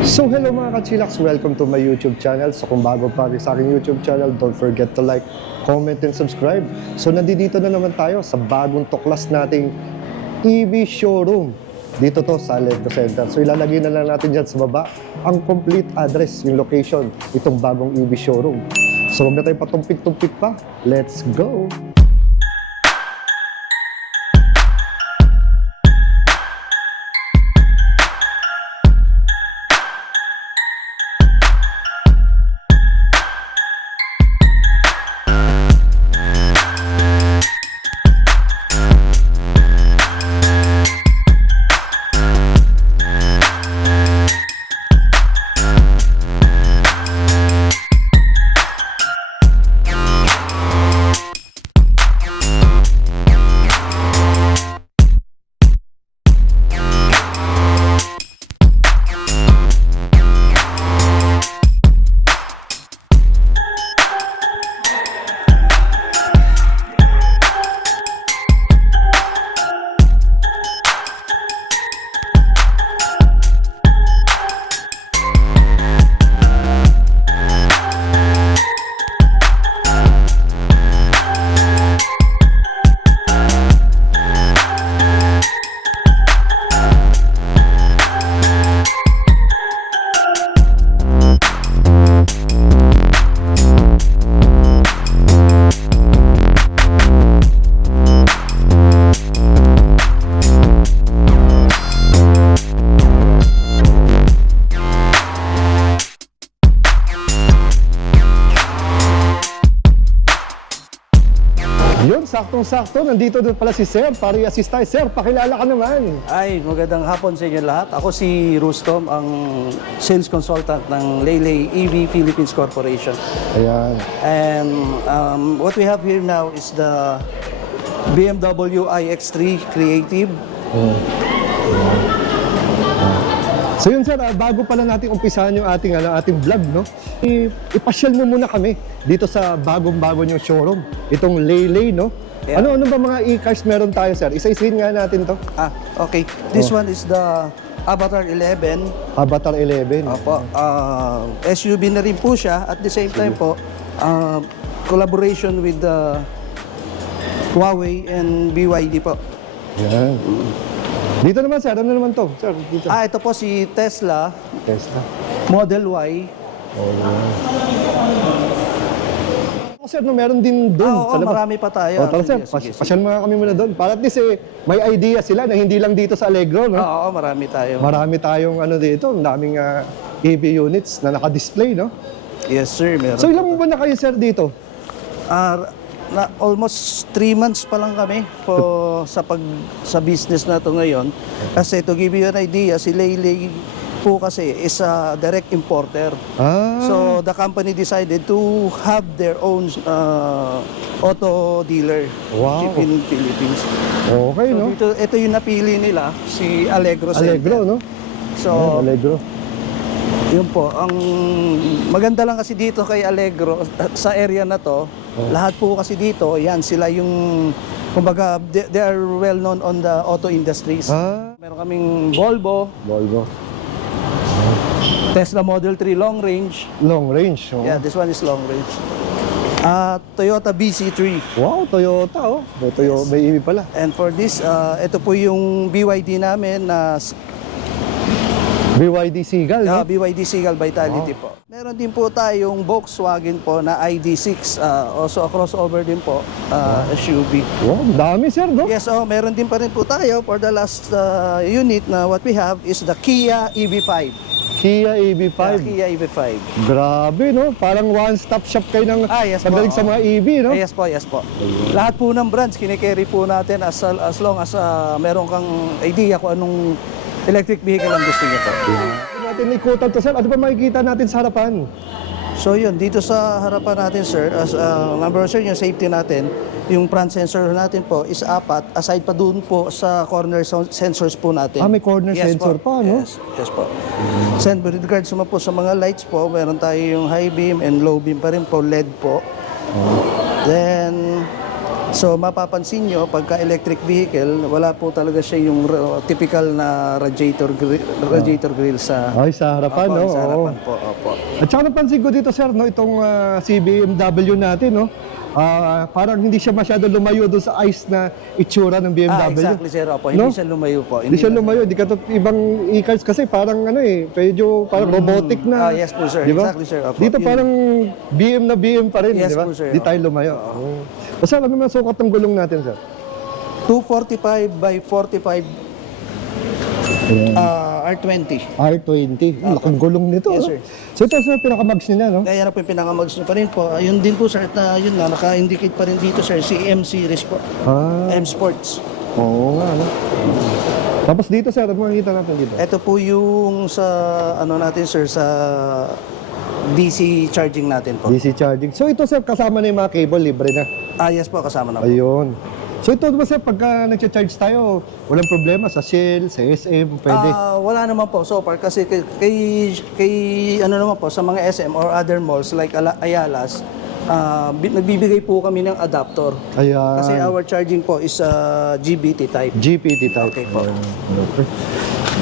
So hello mga ka-chillax, welcome to my YouTube channel. So kung bago pa rin sa aking YouTube channel, don't forget to like, comment, and subscribe. So nandito na naman tayo sa bagong tuklas nating EV showroom. Dito to sa Allegro Center. So ilalagay na lang natin dyan sa baba ang complete address, yung location, itong bagong EV showroom. So huwag na tayong patumpik-tumpik pa. Let's go! Yun, saktong-sakto. Nandito din pala si Sir para i-assist tayo. Sir, pakilala ka naman. Ay, magandang hapon sa inyo lahat. Ako si Rustom, ang sales consultant ng Lele EV Philippines Corporation. Ayan. And what we have here now is the BMW iX3 Creative. So yun sir, bago pala natin umpisahan yung ating vlog, no? Ipasyal mo muna kami dito sa bagong-bago yung showroom. Itong Lele, no? Yeah. Ano ba mga e-cars meron tayo, sir? Isa-isahin nga natin to. Okay. This one is the Avatar 11. Avatar 11. Opo. SUV na rin po siya. At the same time po, collaboration with the Huawei and BYD po. Yan. Dito naman sir, ano naman to? Sir, dito. Ito po si Tesla Tesla. Model Y. Sir, no, meron din doon Oo, marami pa tayo. Tara sir, pasyal mga kami muna doon. Para at least may idea sila na hindi lang dito sa Allegro, no? Oo, marami tayo. Marami tayong ano dito, ang daming EV units na naka-display, no? Yes sir, meron. So ilang buwan na kayo sir dito? Almost 3 months pa lang kami sa business na to ngayon. Kasi to give you an idea, si Lele po kasi is a direct importer. So the company decided to have their own auto dealer in Philippines. Okay, So no? ito yung napili nila, si Allegro Center. Allegro, no? So Allegro. yun po, ang maganda lang kasi dito kay Allegro, sa area na to, lahat po kasi dito, yan, sila yung, kumbaga, they are well known on the auto industries. Meron kaming Volvo, Tesla Model 3 long range. Long range, oh. Yeah, this one is long range. Toyota BC3. Wow, Toyota, oh. May EV pala. And for this, ito po yung BYD namin na BYD Seagull, no? BYD Seagull Vitality po. Meron din po tayong Volkswagen po na ID6, also a crossover din po, SUV. Wow, dami sir, no? Yes, meron din pa rin po tayo for the last unit na what we have is the Kia EV5. Kia EV5. Kia EV5. Grabe, no? Parang one-stop shop kayo ng Yes po, pagdating sa mga EV, no? Yes po, yes po. Lahat po ng brands kinikerry po natin as long as meron kang idea kung anong electric vehicle ang gusto niyo po. Natin ikutan to sir, ano ba makikita natin sa harapan? So yun, dito sa harapan natin sir, as number one sir, yung safety natin, yung front sensor natin po is 4, aside pa dun po sa corner sensors po natin. May corner sensor pa, no? Yes po. With regards naman po sa mga lights po, meron tayo yung high beam and low beam pa rin po, LED po. Then, So mapapansin nyo, pagka electric vehicle, wala po talaga siya yung typical na radiator grill sa Sa harapan, Opo, no? sa Oo. harapan po. Opo. At saka napansin ko dito, sir, no, itong si BMW natin, no? Parang hindi siya masyado lumayo doon sa ice na itsura ng BMW. Exactly, sir. Opo. No? Hindi siya lumayo po. Hindi siya lumayo, hindi ka ibang e-cars kasi parang medyo parang robotic na. Yes po, sir. Di ba? Exactly, sir. Opo. Dito Yun. parang BM na BM pa rin, Yes di ba? po, sir. Di tayo lumayo. O sir, ano naman sukat ng gulong natin, sir? 245 by 45 R20. R20. Laking gulong nito. Yes, no? sir. So ito sa pinaka-mags nila, no? Kaya na po yung pinakamags nyo pa rin po. Yun din po, sir. Yun na, naka-indicate pa rin dito, sir. Si M Series po. M Sports. Oo nga, no? Tapos dito, sir, ano makikita natin dito? Ito po yung sa, natin, sir, sa DC charging natin po. DC charging. So ito, sir, kasama na yung mga cable, libre na. Yes po, kasama na po. Ayun. So ito ba, sir, pagka nag-charge tayo, walang problema sa Shell, sa SM, pwede? Wala naman po so far kasi kay naman po sa mga SM or other malls like Ayalas, nagbibigay po kami ng adapter. Ayan. Kasi our charging po is GBT type. GPT type. Okay po. Okay.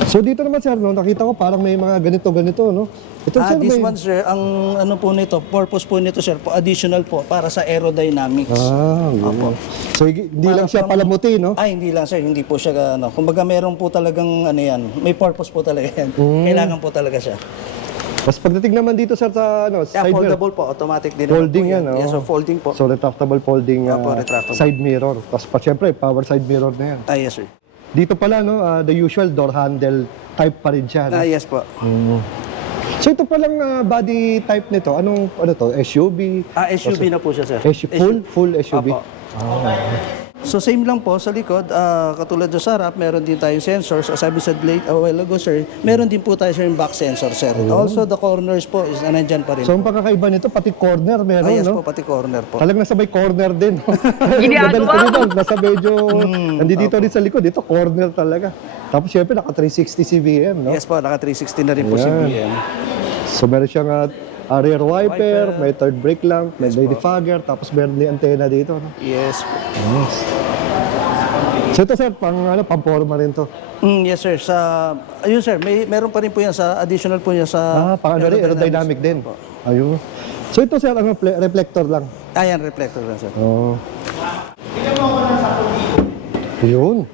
So dito naman, sir, no, nakita ko parang may mga ganito, no? Ito, sir, This may... one, sir, ang po nito, purpose po nito, sir, po additional po para sa aerodynamics. Yun. So hindi lang siya palamuti, no? Hindi lang, sir, hindi po siya kumbaga meron po talagang yan, may purpose po talaga yan. Kailangan po talaga siya. Tapos pagdating naman dito, sir, sa side mirror. Foldable po, automatic din. Folding po yan, oh. Yes, so folding po. So retractable folding retractable. side mirror. Tapos syempre, power side mirror na yan. Yes, sir. Dito pala, no, the usual door handle type pa rin siya. No? Yes po. So ito palang body type nito, ano to, SUV? SUV na po siya, sir. Full SUV? Apo. So same lang po sa likod, katulad sa harap, meron din tayong sensors. As I said a while ago, sir, meron din po tayo yung back sensor, sir. Also, the corners po is nandyan pa rin. So ang pagkakaiba nito, pati corner meron, yes no? po, pati corner po. Talagang nasa may corner din. Nadal ko dito, nasa medyo, nandito rin sa likod, dito corner talaga. Tapos syempre, naka 360 CVM, no? Yes po, naka 360 na rin po si BM. So meron siyang rear wiper, may third brake lamp, may defogger, tapos meron din antena dito, no? Yes po. Yes. So ito, sir, pang-forma rin to. Yes, sir. Ayun, sir, meron pa rin po yan sa additional po niya sa Aerodynamic din. Ayun. So ito, sir, reflector lang. Yan, reflector lang, sir. Yun.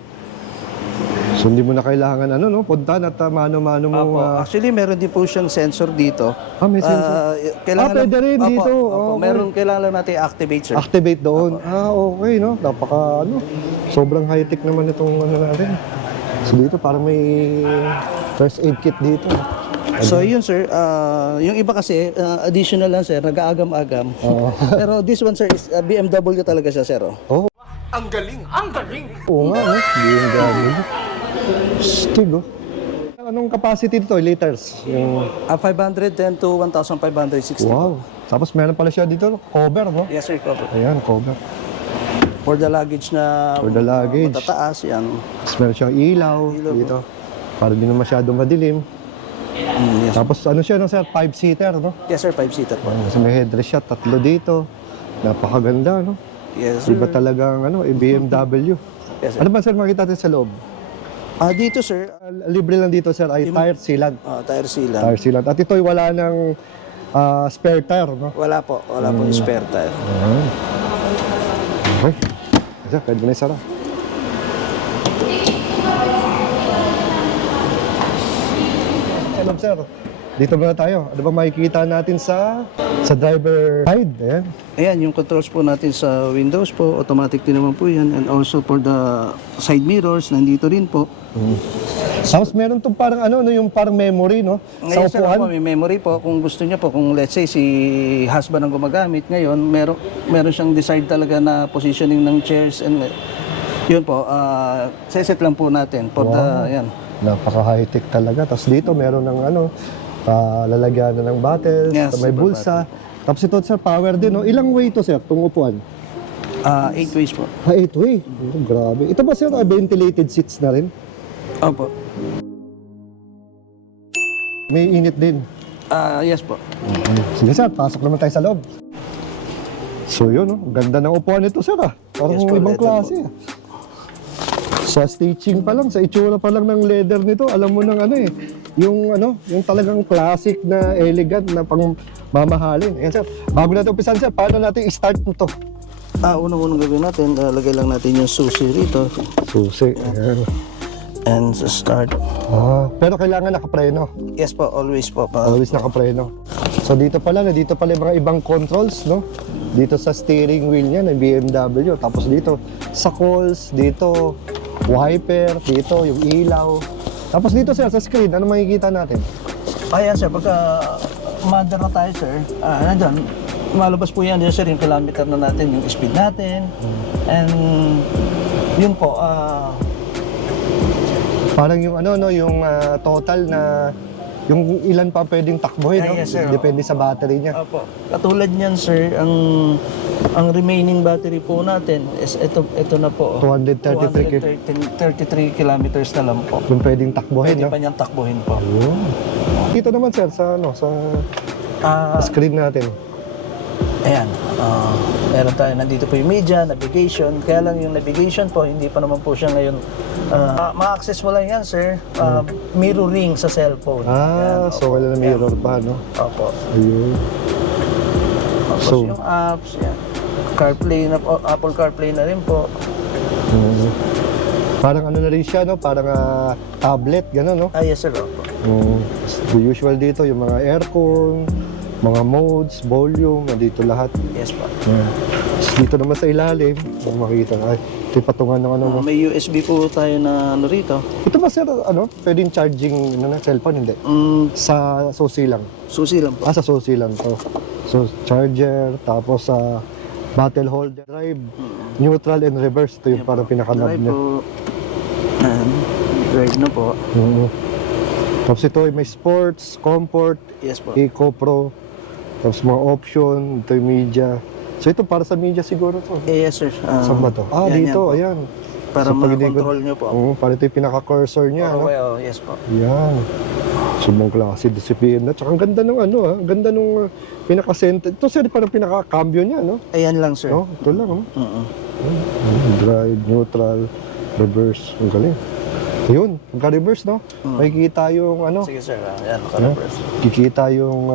So hindi mo na kailangan puntahan at mano-mano mo. Actually, meron din po siyang sensor dito. May sensor. Pwede rin dito. Meron, kailangan lang natin i-activate, sir. Activate doon. Okay, no? Napaka, sobrang high-tech naman itong natin. So dito parang may first aid kit dito. So yun, sir, yung iba kasi additional lang, sir, nag-aagam-agam. Pero this one, sir, is BMW talaga siya, sir. Ang galing! Ang galing! Oo nga, no? BMW. Stig, Anong capacity dito? Liters? 510 to 1,560. Wow. Tapos meron pala siya dito, cover, no? Yes, sir, cover. Ayan, cover. For the luggage na For the luggage. matataas, yan. Tapos meron siyang ilaw dito. Para di na masyado madilim. Yes. Tapos ano siya, no, sir? 5-seater, no? Yes, sir, 5-seater po. So may headrest siya, 3 dito. Napakaganda, no? Yes, sir. Iba talagang BMW. Yes, sir. Ano ba, sir, makita natin sa loob? Dito, sir, Libre lang dito, sir, ay tire sealant. tire sealant. Tire sealant. At ito'y wala ng spare tire, no? Wala po yung spare tire. Okay. Sir, pwede mo na isara. Hello, sir. Dito muna tayo. Ano ba makikita natin sa driver side? Ayan. Ayan, yung controls po natin sa windows po, automatic din naman po yan. And also for the side mirrors, nandito rin po. Tapos meron itong parang yung parang memory, no? Sa Ngayon, sir, upuan. po, may memory po. Kung gusto niyo po, kung let's say si husband ang gumagamit ngayon, meron siyang decide talaga na positioning ng chairs and yun po, seset lang po natin. For yan. Napaka-high-tech talaga. Tapos dito meron ng lalagyan na ng bottles, Yes, may super bulsa. Tapos ito, sir, power din, no? Ilang way ito, sir, itong upuan? 8 ways po. 8 way. Grabe. Ito ba, sir, ventilated seats na rin? Opo. May init din. Yes po. Sige, sir, pasok naman tayo sa loob. So yun, no? Ganda ng upuan nito, sir, ah. Parang Yes po, ibang leather klase, ah. Sa stitching pa lang, sa itsura pa lang ng leather nito, alam mo ng ano eh, yung talagang classic na elegant na pang mamahalin. Ayan, sir. Bago natin umpisan, sir, paano natin i-start nito? Unang-unang gawin natin, lagay lang natin yung susi rito. Susi. Ayan. And sa start. Pero kailangan nakapreno. Yes po, always po. Always nakapreno. So dito pala yung mga ibang controls, no? Dito sa steering wheel niya ng BMW. Tapos dito sa calls, dito wiper, dito yung ilaw. Tapos dito, sir, sa screen, ano makikita natin? Ayan sir, pagka mother na tayo sir, nandyan, malabas po yan sir, yung kilometer na natin, yung speed natin. And yun po, Parang yung yung total na yung ilan pa pwedeng takbohin, no? Yes, sir. Depende sa battery niya. Opo. Katulad niyan sir, ang remaining battery po natin is ito na po. 233 kilometers na lang po. yung pwedeng takbohin, Pwede no? pa niyang takbuhin po. Dito naman, sir, sa screen natin. Ayan. Meron tayo, nandito po yung media, navigation. Kaya lang yung navigation po, hindi pa naman po siya ngayon. Ma-access mo lang yan, sir. Mirroring sa cellphone. Ayan, So wala na mirror pa, no? Opo. Ayun. Tapos So- yung apps, yan. CarPlay na po, Apple CarPlay na rin po. Parang ano na rin siya, no? Parang tablet, gano'n, no? Yes, sir. Opo. The usual dito, yung mga aircon, mga modes, volume, nandito lahat. Yes po. Dito naman sa ilalim, makikita na, ito yung patungan ng ano mo. May USB po tayo na rito. Ito ba, sir, pwedeng charging na cellphone? Hindi. Sa susi lang. Susi lang po. Sa susi lang to. So, charger, tapos sa battle holder, drive, neutral and reverse. Ito yung parang pinaka-knob Drive niya. po. Drive na po. Tapos ito ay may sports, comfort, Yes po. Eco Pro, tapos mga option, ito yung media. So ito para sa media siguro to. Yes, sir. Saan ba to? yan, Dito, yan po. ayan. Para So, pag hindi ko- ma-control nyo po. Para ito yung pinaka-cursor niya. Oh, well, yes po. Yan. Subong klase, disipline na. Tsaka ang ganda ng ang ganda nung pinaka-center. Ito sir, parang pinaka-cambio niya, no? Ayan lang, sir. No? Ito lang, no? Drive, neutral, reverse. Ang galing. Ayun, pagka-reverse, no? Makikita yung Sige, sir. Ayan, naka-reverse. kikita yung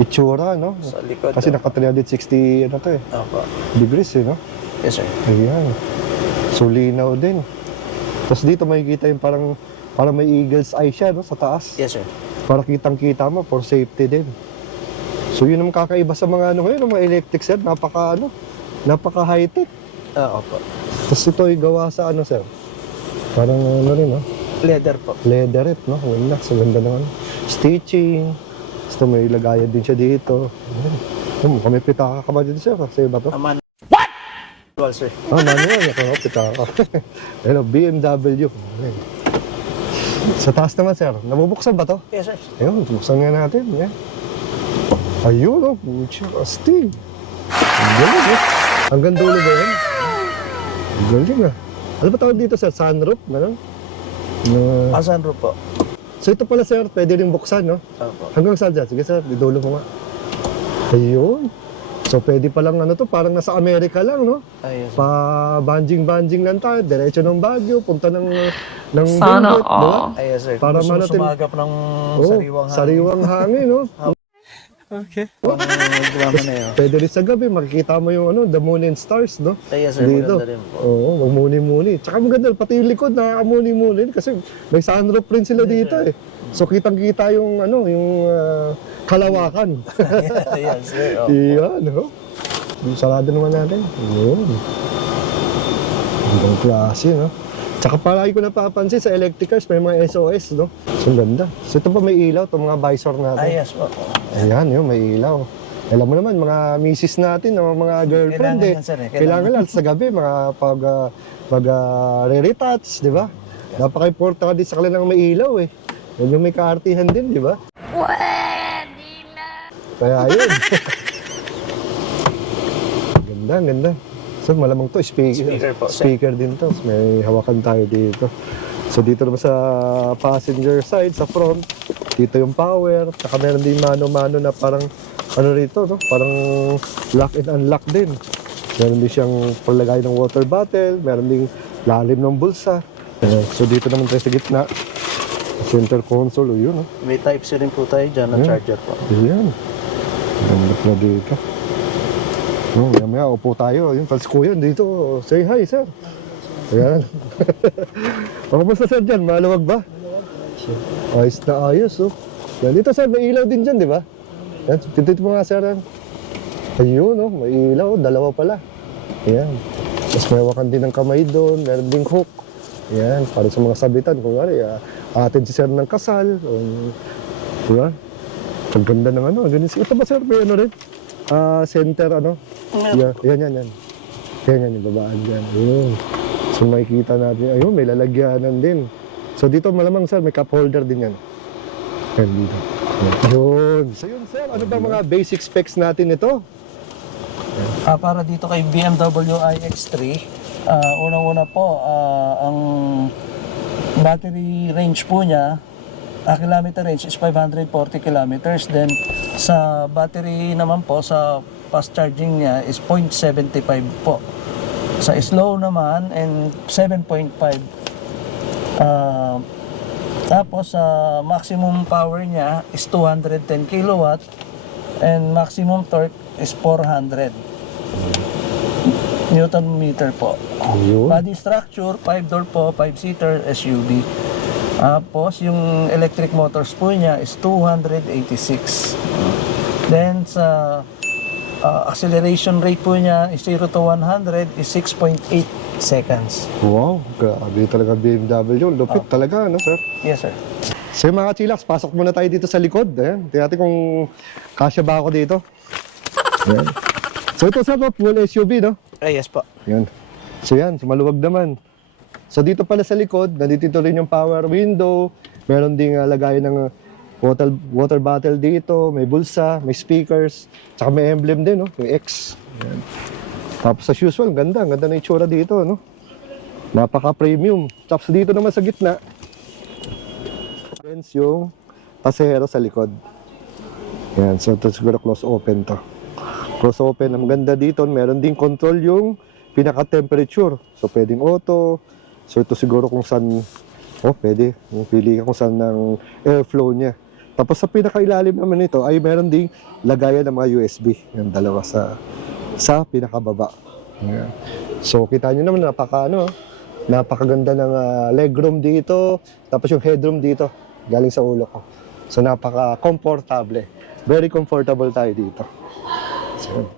itsura, no? Sa likod. Kasi naka 360 Opo. degrees, no? Yes, sir. Ayan. So, linaw din. Tapos dito makikita yung parang may eagle's eye siya, no? Sa taas. Yes, sir. Para kitang-kita mo, for safety din. So, yun ang kakaiba sa mga ngayon, mga electric set. Napaka high-tech. Opo. Tapos ito ay gawa sa sir? Parang rin, no? Leather po. Leatherette, no? Wala, sa ganda ng stitching. Tapos may lagayan din siya dito. Kami pitaka ka ba dito, sir? Sa'yo ba to? What? Well, sir. Manual. Ako, pitaka. Hello, BMW. Ayan. Sa taas naman, sir. Nabubuksan ba to? Yes, sir. Ayun, buksan nga natin. Ayan. Ayun, oh. Pucha, astig. Ang galing, eh. Hanggang dulo ba yan? Ang galing, ah. Ano ba tawag dito, sir? Sunroof? Gano'n? Sunroof po. So ito pala, sir, pwede rin buksan, no? Opo. Hanggang saan dyan? Sige, sir, didulo mo nga. Ayun. So pwede palang parang nasa Amerika lang, no? Yes, sir. Pa banjing-banjing lang tayo, diretso ng Baguio, punta ng Sana Benguet, di ba? Yes, sir. Para Gusto natin- sumagap ng Oo, sariwang hangin. sariwang hangin, no? Okay. Drama na yun. Pwede rin sa gabi, makikita mo yung the moon and stars, no? Yes, sir. Dito. Maganda rin po. Oo, magmuni-muni. Tsaka maganda, pati yung likod, nakakamuni-muni kasi may sunroof rin sila dito, eh. So kitang-kita yung kalawakan. Yes, sir. Iyan, no? Sarado naman natin. Yun. Ibang klase, no? Tsaka palagi ko napapansin sa electric cars, may mga SOS, no? So, ang ganda. So, ito pa may ilaw, itong mga visor natin. Yes po. Ayan, yun, may ilaw. Alam mo naman, mga misis natin, mga girlfriend, Kailangan yan, sir, eh. Kailangan lang sa gabi, mga re-retouch, di ba? Napaka-importante din sa kanila ng may ilaw, eh. Yan yung may kaartihan din, di ba? Pwede na! Kaya yun. Ganda, ganda. So malamang to, Speaker po, sir. speaker din to. So, may hawakan tayo dito. So dito naman sa passenger side, sa front, Dito yung power, tsaka meron din mano-mano na parang ano rito, no? Parang lock and unlock din. Meron din siyang paglagay ng water bottle, meron din lalim ng bulsa. So dito naman tayo sa gitna. Center console, o yun, no? May Type-C rin po tayo dyan na charger po. Ayan. Ganda na dito. Maya upo tayo. Yung pals kuya dito. Say hi, sir. Ayan. O, kumusta sir dyan? Maluwag ba? Ayos na ayos, oh. Yan. Dito sir, may ilaw din dyan, di ba? Yan. Dito mo nga sir. Yan. Ayun, oh. May ilaw. Dalawa pala. Ayan. Tapos may wakan din ng kamay doon. Meron ding hook. Ayan. Para sa mga sabitan. Kung atin si sir ng kasal. Diba? Ang ganda ng ano. Ito ba sir? May ano rin? Center ano? Yan. Yan yung babaan dyan. Ayun. So makikita natin. Ayun, may lalagyanan din. So dito malamang sir, may cup holder din yan. Yan dito. Ayun. So yun sir, ano ba mga basic specs natin ito? Para dito kay BMW iX3, unang-una po, ang battery range po niya, kilometer range is 540 kilometers. Then sa battery naman po, sa fast charging niya is 0.75 po. Sa slow naman and 7.5. Tapos sa maximum power niya is 210 kilowatt and maximum torque is 400 Newton meter po. Ayun. Body structure, 5-door po, 5-seater SUV. Tapos yung electric motors po niya is 286. Then sa acceleration rate po niya is 0 to 100 is 6.8 seconds. Wow, grabe talaga BMW. Lupit talaga, ano sir? Yes, sir. So yung mga chillax, pasok muna tayo dito sa likod. Ayan. Tingnan natin kung kasya ba ako dito. Ayan. So ito sir, full SUV, no? Yes po. Yan. So yan, so maluwag naman. So dito pala sa likod, nandito rin yung power window. Meron ding lagayan ng water bottle dito, may bulsa, may speakers, tsaka may emblem din, no? Yung X. Yan. Tapos as usual, ganda na itsura dito, no? Napaka-premium. Tapos dito naman sa gitna, yung pasahero sa likod. Yan, so ito siguro close open to. Close open, ang ganda dito, meron din control yung pinaka-temperature. So pwedeng auto. So ito siguro kung saan, pwede. Pili ka kung saan ng airflow niya. Tapos sa pinaka-ilalim naman nito ay meron ding lagayan ng mga USB. Yung dalawa sa pinakababa. Yan. So kita nyo naman napakaganda ng legroom dito. Tapos yung headroom dito, galing sa ulo ko. So napaka-comfortable. Very comfortable tayo dito. So,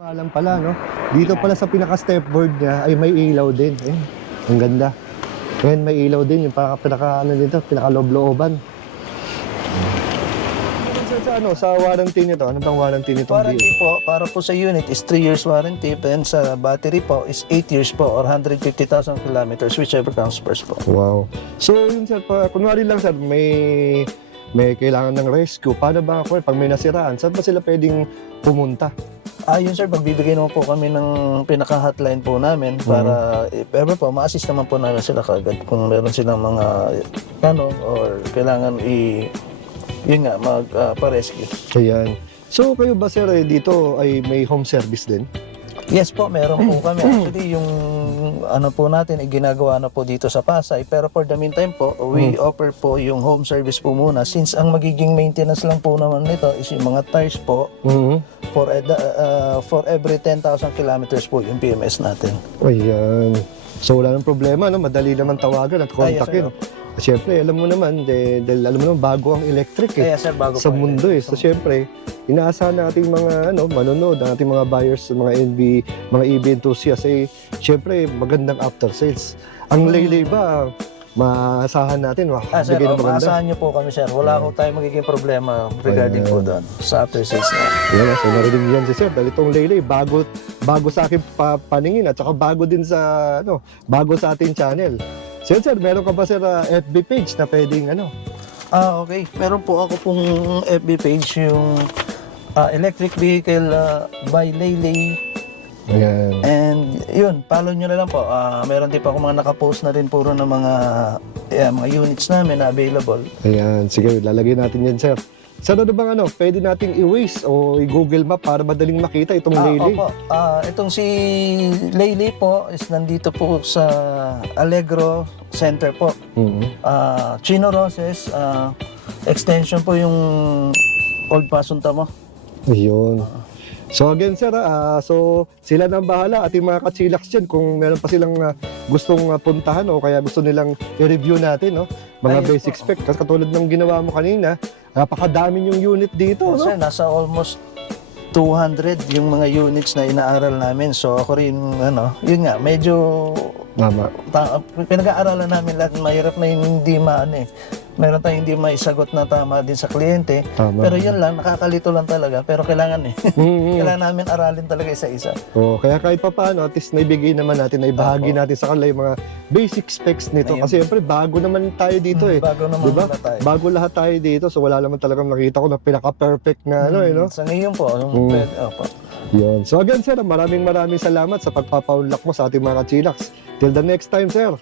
alam pala, no? Dito pala sa pinaka-stepboard niya ay may ilaw din. Ayan. Ang ganda. Ayan, may ilaw din. Yung pinaka-loob-looban. Sa warranty nito, ano bang warranty nito? Warranty po, para po sa unit is 3 years warranty. And sa battery po is 8 years po or 150,000 kilometers, whichever comes first po. Wow. So yun sir, kunwari lang sir, may kailangan ng rescue. Paano ba ako pag may nasiraan? Saan ba sila pwedeng pumunta? Yun sir, magbibigay naman po kami ng pinaka-hotline po namin para if ever po, ma-assist naman po namin sila kagad kung meron silang mga tanong or kailangan yun nga, magpa-rescue. Ayan. So kayo ba sir, dito ay may home service din? Yes po, meron po kami. Actually, yung ano po natin, ginagawa na po dito sa Pasay. Pero for the meantime po, we offer po yung home service po muna. Since ang magiging maintenance lang po naman nito is yung mga tires po, for every 10,000 kilometers po yung PMS natin. Ayan. So wala nang problema, no? Madali naman tawagan at kontakin. Siyempre, alam mo naman, dahil alam mo naman, bago ang electric Sir, bago sa mundo So siyempre, inaasahan nating mga manonood, ating mga buyers, mga EV enthusiasts, siyempre, magandang after sales. Ang laylay ba, maasahan natin, sir, maasahan niyo po kami, sir. Wala ko tayong magiging problema regarding po doon sa after sales na. Yan, so narinig yan si sir, dahil itong laylay, bago sa aking paningin at saka bago din sa, bago sa ating channel. So sir, meron ka ba sir FB page na pwedeng Okay. Meron po ako pong FB page, yung Electric Vehicle by Laylay. Ayan. And Yun, follow nyo na lang po. Meron din pa ako mga nakapost na rin puro ng mga units namin na available. Ayan, sige, lalagay natin yan, sir. Sir, ano bang pwede nating i-waste o i-Google Map para madaling makita itong Laylay? Opo. Itong si Laylay po is nandito po sa Allegro Center po. Chino Roses, extension po yung Old Pasunta mo. Ayun. So again, sir, so sila nang bahala at yung mga kachilax dyan kung meron pa silang gustong puntahan o kaya gusto nilang i-review natin, no? Mga Ayun basic po. spec. Kasi katulad ng ginawa mo kanina, napakadami yung unit dito, no? Sir, nasa almost 200 yung mga units na inaaral namin. So ako rin, yun nga, medyo Tama. pinag-aaralan namin lahat. Mahirap na yung hindi meron tayong hindi maisagot na tama din sa kliyente. Tama. Pero yun lang, nakakalito lang talaga. Pero kailangan kailangan namin aralin talaga isa-isa. Oh, kaya kahit pa paano, at least naibigay naman natin, naibahagi natin sa kanila yung mga basic specs nito. Ayun. Kasi siyempre, bago naman tayo dito Bago naman Diba? wala tayo. Bago lahat tayo dito, so wala naman talagang nakita ko na pinaka-perfect na no? Sa ngayon po, opo. Yun. So again, sir, maraming salamat sa pagpapaunlak mo sa ating mga kachilax. Till the next time, sir.